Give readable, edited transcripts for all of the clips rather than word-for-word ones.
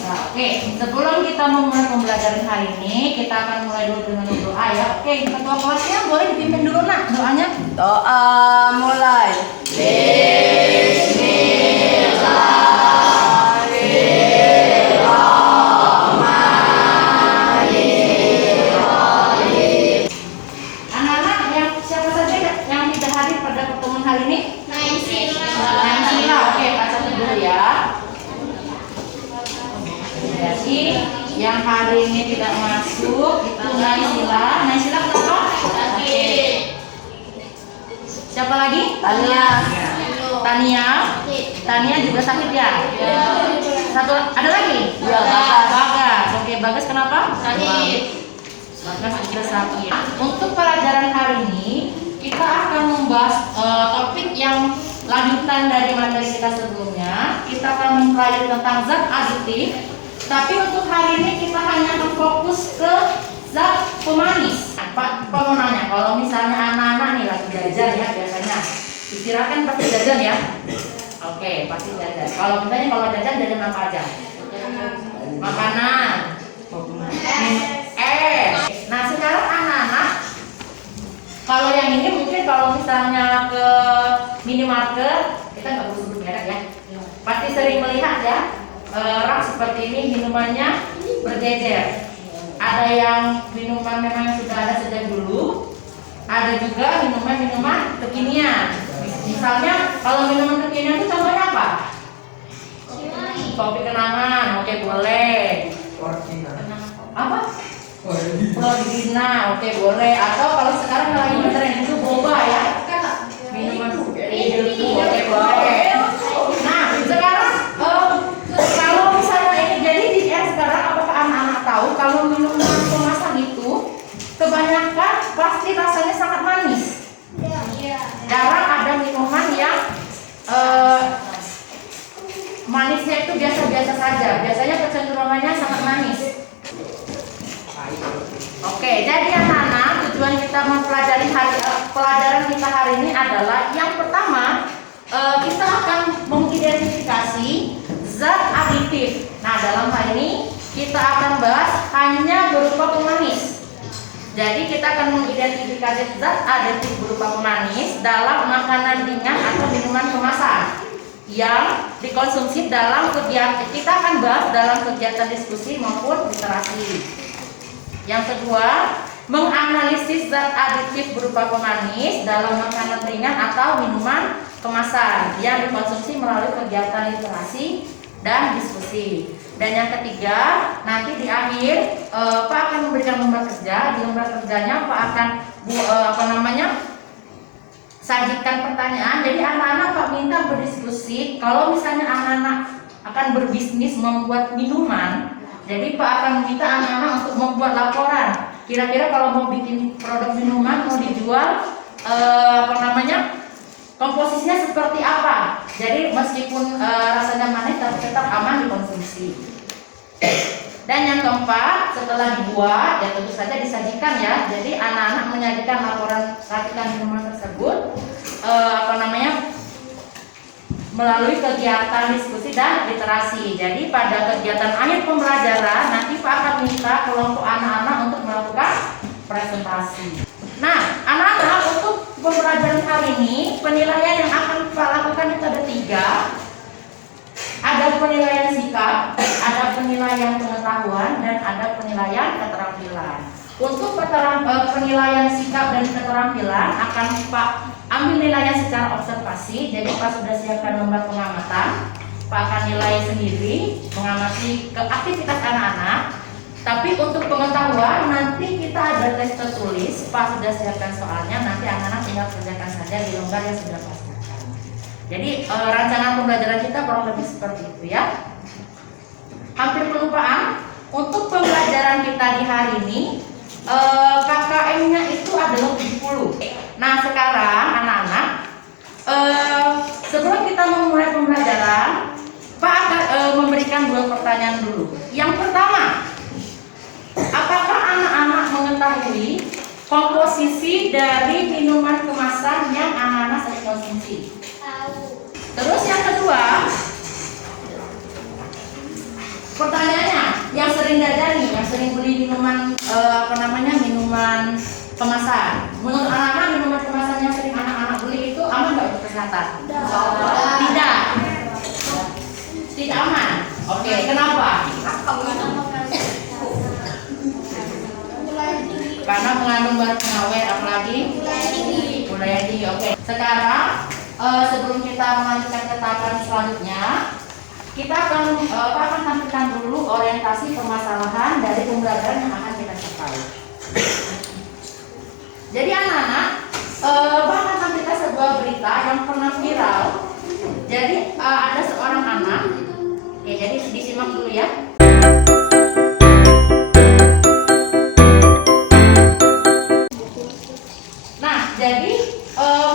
Nah, oke, sebelum kita memulai pembelajaran hari ini, kita akan mulai dulu dengan doa ya. Oke, ketua kelasnya boleh dipimpin dulu nak doanya. Doa mulai. Anak-anak yang siapa saja yang tidak hadir pada pertemuan hari ini? Naisila, oke, baca dulu ya. Jadi yang hari ini tidak masuk itu Naisila. Naisila kenapa? Sakit. Siapa lagi? Tania. Tania. Tania juga sakit ya? Satu ada lagi? Ya, Bagas. Oke, Bagas kenapa? Bagas juga sakit. Untuk pelajaran hari ini kita akan membahas topik yang lanjutan dari materi kita sebelumnya. Kita akan mempelajari tentang zat aditif. Tapi untuk hari ini kita hanya akan fokus ke zat pemanis. Pak mau nanya, kalau misalnya anak-anak nih lagi jajan ya biasanya istirahat kan pasti jajan ya. Oke, pasti jajan. Kalau jajan apa aja? Makanan. Nah sekarang anak-anak, kalau yang ini mungkin kalau misalnya ke minimarket, kita nggak perlu sebut merek ya. Pasti sering melihat ya, rak seperti ini minumannya berjejer. Ada yang minuman memang sudah ada sejak dulu, ada juga minuman-minuman kekinian. Misalnya kalau minuman kekinian itu contohnya apa? Kopi kenangan, oke boleh. Apa? Florina, oke boleh. Atau kalau sekarang lagi ngetren itu boba ya, minuman itu oke boleh. Nah sekarang kalau misalnya ini jadi di sekarang, apakah anak-anak tahu kalau minuman kemasan itu kebanyakan pasti rasanya sangat manis. Jarang ada minuman yang manisnya itu biasa-biasa saja. Biasanya kecenderungannya sangat manis. Oke, jadi anak-anak, tujuan kita mempelajari pelajaran kita hari ini adalah yang pertama, kita akan mengidentifikasi zat aditif. Nah, dalam hal ini kita akan bahas hanya berupa pemanis. Jadi kita akan mengidentifikasi zat aditif berupa pemanis dalam makanan ringan atau minuman kemasan yang dikonsumsi dalam kegiatan. Kita akan bahas dalam kegiatan diskusi maupun literasi. Yang kedua, menganalisis zat aditif berupa pemanis dalam makanan ringan atau minuman kemasan yang dikonsumsi melalui kegiatan literasi dan diskusi. Dan yang ketiga, nanti di akhir Pak akan memberikan lembar kerja. Di lembar kerjanya Pak akan sajikan pertanyaan. Jadi anak-anak Pak minta berdiskusi. Kalau misalnya anak-anak akan berbisnis membuat minuman, jadi Pak akan meminta anak-anak untuk membuat laporan. Kira-kira kalau mau bikin produk minuman mau dijual, komposisinya seperti apa. Jadi meskipun rasanya manis tapi tetap aman dikonsumsi. Dan yang keempat, setelah dibuat ya tentu saja disajikan ya. Jadi anak-anak menyajikan laporan racikan minuman tersebut melalui kegiatan diskusi dan literasi. Jadi pada kegiatan akhir pembelajaran nanti Pak akan minta kelompok anak-anak untuk melakukan presentasi. Nah, anak-anak untuk pembelajaran hari ini penilaian yang akan Pak lakukan itu ada 3. Ada penilaian sikap, ada penilaian pengetahuan, dan ada penilaian keterampilan. Untuk penilaian sikap dan keterampilan akan Pak ambil nilainya secara observasi. Jadi Pak sudah siapkan lembar pengamatan. Pak akan nilai sendiri, mengamati ke aktivitas anak-anak. Tapi untuk pengetahuan nanti kita ada tes tertulis. Pak sudah siapkan soalnya, nanti anak-anak tinggal kerjakan saja di lembar yang sudah Pak siapkan. Jadi rancangan pembelajaran kita kurang lebih seperti itu ya. Hampir kelupaan, untuk pembelajaran kita di hari ini KKM-nya itu adalah 70. Nah sekarang anak-anak, sebelum kita memulai pembelajaran, Pak akan memberikan 2 pertanyaan dulu. Yang pertama, apakah anak-anak mengetahui komposisi dari minuman kemasan yang anak-anak sering konsumsi? Terus yang kedua, pertanyaannya, yang sering jajan, yang sering beli minuman minuman kemasan. Menurut anak-anak minuman kemasan yang sering anak-anak beli itu aman nggak untuk kesehatan? Tidak. Tidak aman. Oke, kenapa? Karena mengandung bahan pengawet, apalagi gula yang tinggi. Oke. Sekarang sebelum kita melanjutkan ke tahapan selanjutnya, kita akan tampilkan dulu orientasi permasalahan dari pembelajaran yang akan kita capai. Jadi anak-anak, bahkan tampilkan sebuah berita yang pernah viral. Jadi ada seorang anak, oke, jadi disimak dulu ya. Nah, jadi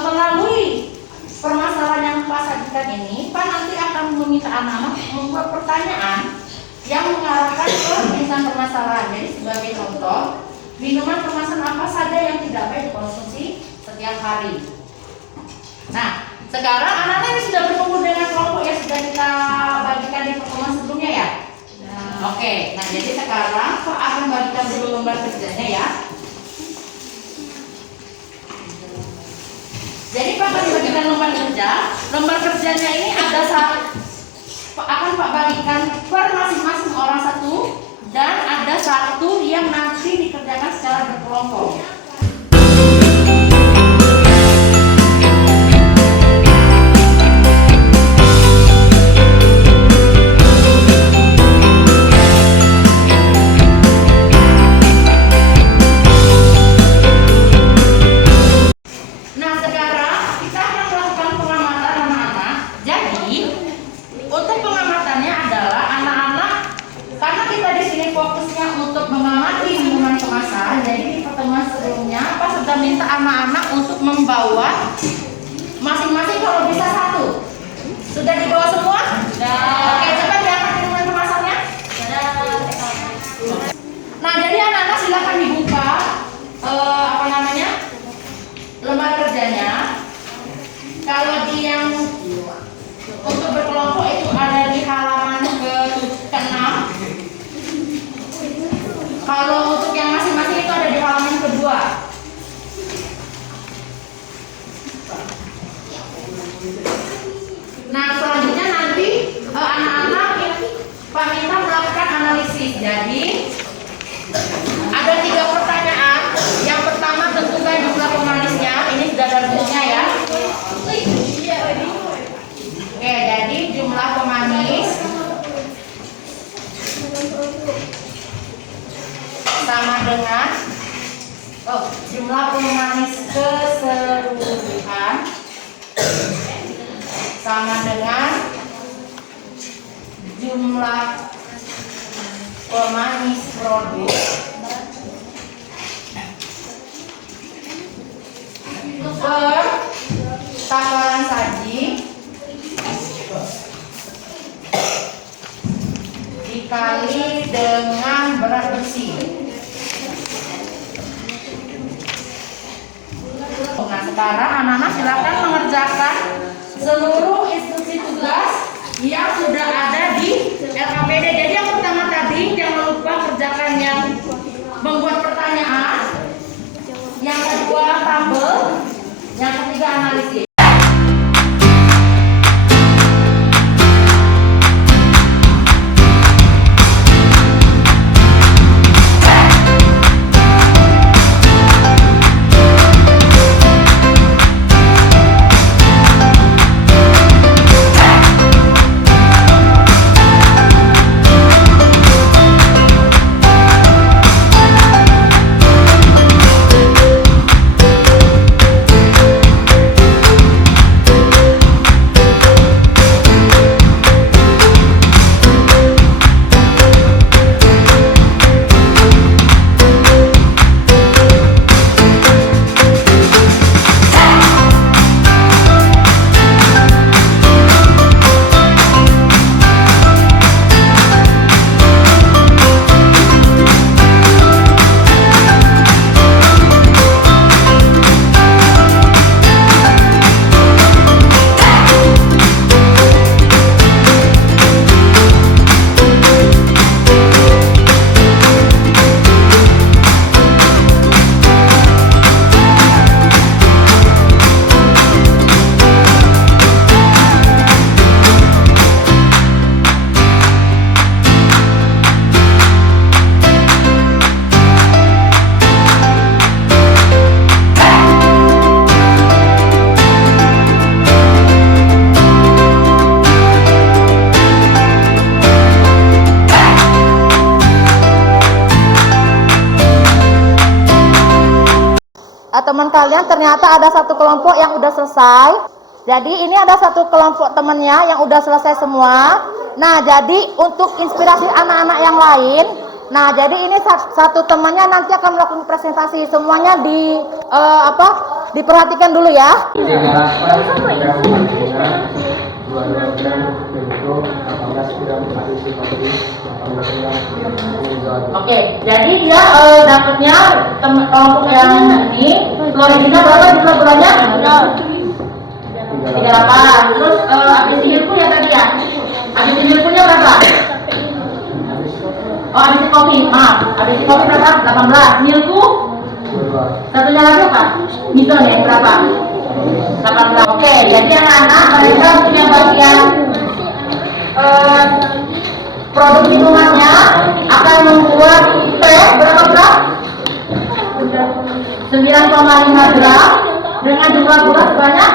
melalui permasalahan yang Pak sajikan ini, Pak nanti akan meminta anak-anak membuat pertanyaan yang mengarahkan ke insan permasalahan. Jadi sebagai contoh, minuman kemasan apa saja yang tidak baik dikonsumsi setiap hari. Nah, sekarang anak-anak ini sudah bertemu dengan kelompok yang sudah kita bagikan di pertemuan sebelumnya ya. Oke, nah jadi sekarang Pak akan bagikan dulu lembar kerjanya ya. Jadi Pak akan bagikan lembar kerja. Lembar kerjanya ini akan Pak bagikan per masing-masing orang satu, dan ada satu yang nanti dikerjakan secara berkelompok. Minta anak-anak untuk membawa masing-masing kalau bisa satu. Sudah dibawa semua? Sudah. Oke, coba diangkat minuman kemasannya. Nah, jadi anak-anak silakan dibuka lembar kerjanya. Kalau di yang untuk berkelompok itu ada di halaman ke-6. Kalau untuk yang masing-masing itu ada di halaman kedua. Nah, selanjutnya nanti anak-anak Pak minta melakukan analisis. Jadi ada 3 pertanyaan. Yang pertama tentukan jumlah pemanisnya. Ini sudah ada rumusnya ya. Oke, jadi jumlah pemanis sama dengan jumlah pemanis keseluruhan sama dengan jumlah pemanis produk per takaran saji dikali dengan berat bersih. Nah, sekarang anak-anak silakan mengerjakan seluruh instruksi tugas yang sudah ada di LKPD. Jadi yang pertama tadi jangan lupa kerjakan yang membuat pertanyaan, yang kedua tabel, yang ketiga analisis. teman kalian ternyata ada satu kelompok yang udah selesai. Jadi ini ada satu kelompok temennya yang udah selesai semua. Nah, jadi untuk inspirasi anak-anak yang lain, nah jadi ini satu temannya nanti akan melakukan presentasi. Semuanya diperhatikan dulu ya. Oke, jadi dia dapatnya kelompok yang ini Florentina berapa jumlah gulanya? 38. Terus habis milku ya tadi ya? Habis milkunya berapa? Oh, habis kopi, maaf. Habis kopi berapa? 18. Milku? Satunya lagi apa? Misal ya, berapa? 18. Oke, jadi anak-anak mereka punya bagian produk minumannya akan membuat teh berapa gram? 9,5 gram dengan jumlah gula sebanyak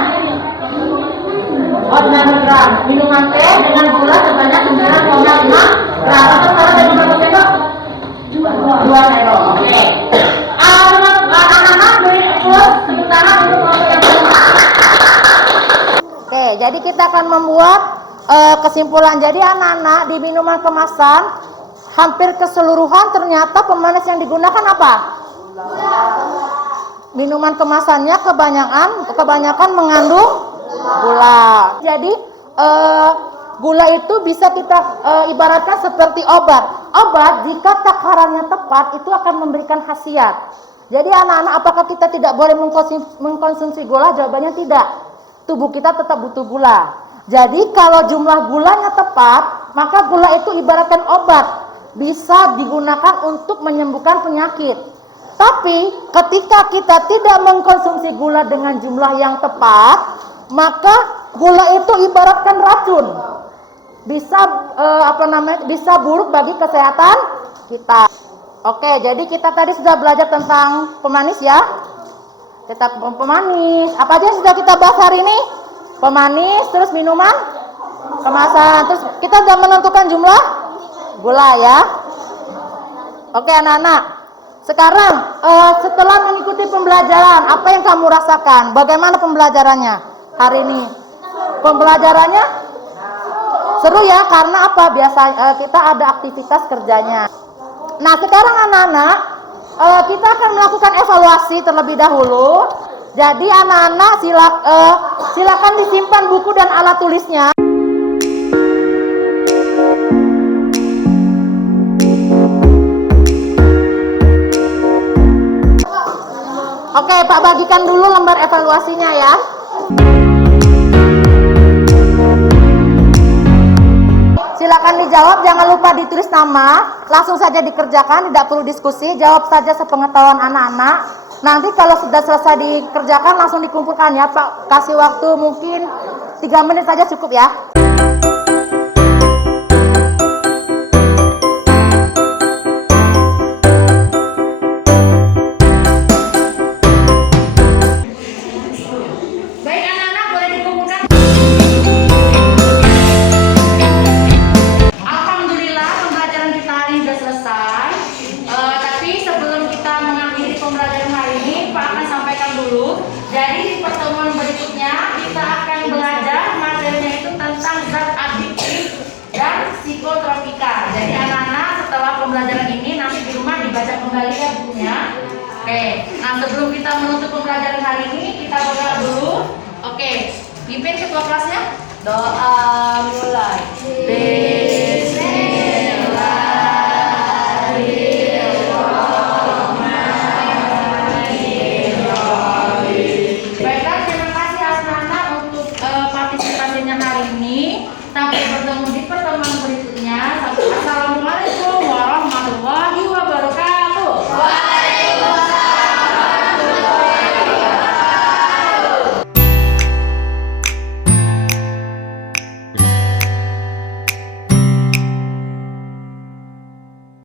9 gram. Minuman teh dengan gula sebanyak 9,5 gram. Atau salah dengan berapa sendok? 2 sendok. Oke. Anak-anak beri plus sementara untuk kelompok yang pertama. Oke, jadi kita akan membuat kesimpulan. Jadi anak-anak di minuman kemasan hampir keseluruhan ternyata pemanis yang digunakan apa? Minuman kemasannya kebanyakan mengandung gula. Jadi gula itu bisa kita ibaratkan seperti obat. Obat jika takarannya tepat itu akan memberikan khasiat. Jadi anak-anak, apakah kita tidak boleh mengkonsumsi gula? Jawabannya tidak. Tubuh kita tetap butuh gula. Jadi kalau jumlah gulanya tepat, maka gula itu ibaratkan obat, bisa digunakan untuk menyembuhkan penyakit. Tapi ketika kita tidak mengkonsumsi gula dengan jumlah yang tepat, maka gula itu ibaratkan racun, bisa buruk bagi kesehatan kita. Oke, jadi kita tadi sudah belajar tentang pemanis ya. Kita pemanis, apa aja yang sudah kita bahas hari ini? Pemanis, terus minuman kemasan, terus kita sudah menentukan jumlah gula ya. Oke anak-anak, sekarang setelah mengikuti pembelajaran, apa yang kamu rasakan? Bagaimana pembelajarannya hari ini? Pembelajarannya seru ya, karena apa? Biasa kita ada aktivitas kerjanya. Nah sekarang anak-anak, kita akan melakukan evaluasi terlebih dahulu. Jadi anak-anak silakan disimpan buku dan alat tulisnya. Oke, Pak bagikan dulu lembar evaluasinya ya. Silakan dijawab, jangan lupa ditulis nama, langsung saja dikerjakan, tidak perlu diskusi, jawab saja sepengetahuan anak-anak. Nanti kalau sudah selesai dikerjakan langsung dikumpulkan ya Pak, kasih waktu mungkin 3 menit saja cukup ya. Baik anak-anak, boleh dikumpulkan. Alhamdulillah pembelajaran kita hari ini sudah selesai. Tapi sebelum kita mengakhiri pembelajaran hari ini, Pak akan sampaikan dulu. Jadi di pertemuan berikutnya kita akan belajar materinya itu tentang zat adiktif dan psikotropika. Jadi anak-anak setelah pembelajaran ini nanti di rumah dibaca kembali ya bukunya. Oke, nah sebelum kita menutup pembelajaran hari ini kita berdoa dulu. Oke, pimpin ketua kelasnya. Doa.